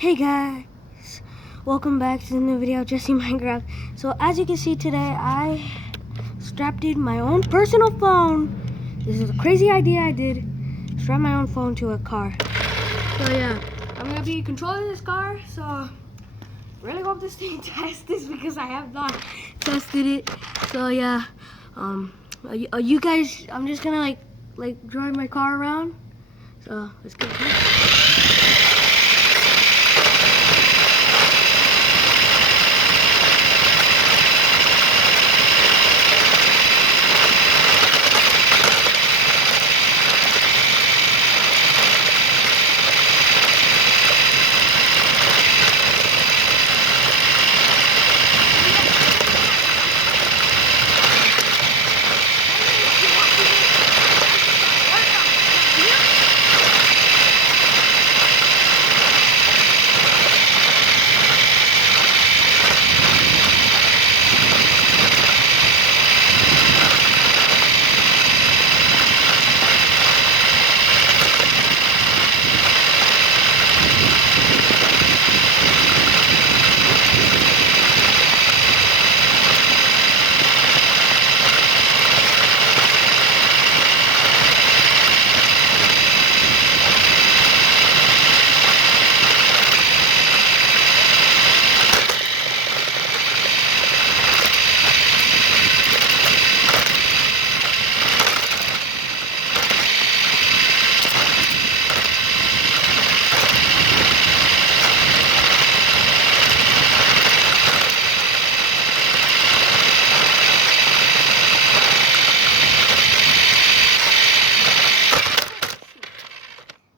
Hey guys, welcome back to the new video, Jesse Minecraft. So as you can see today, I strapped in my own personal phone. This is a crazy idea I did. Strap my own phone to a car. So yeah, I'm gonna be controlling this car. So really hope this thing tests this because I have not tested it. So yeah, you guys, I'm just gonna like drive my car around. So let's get it.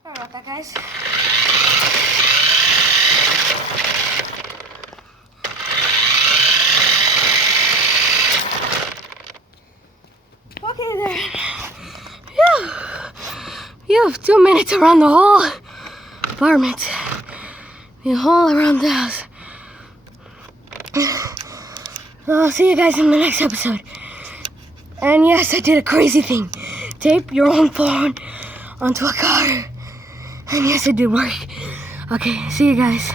Sorry about that, guys. Okay there. Phew. You have 2 minutes around the whole apartment. The whole around the house. I'll see you guys in the next episode. And yes, I did a crazy thing. Tape your own phone onto a car. And yes, it did work. Okay, see you guys.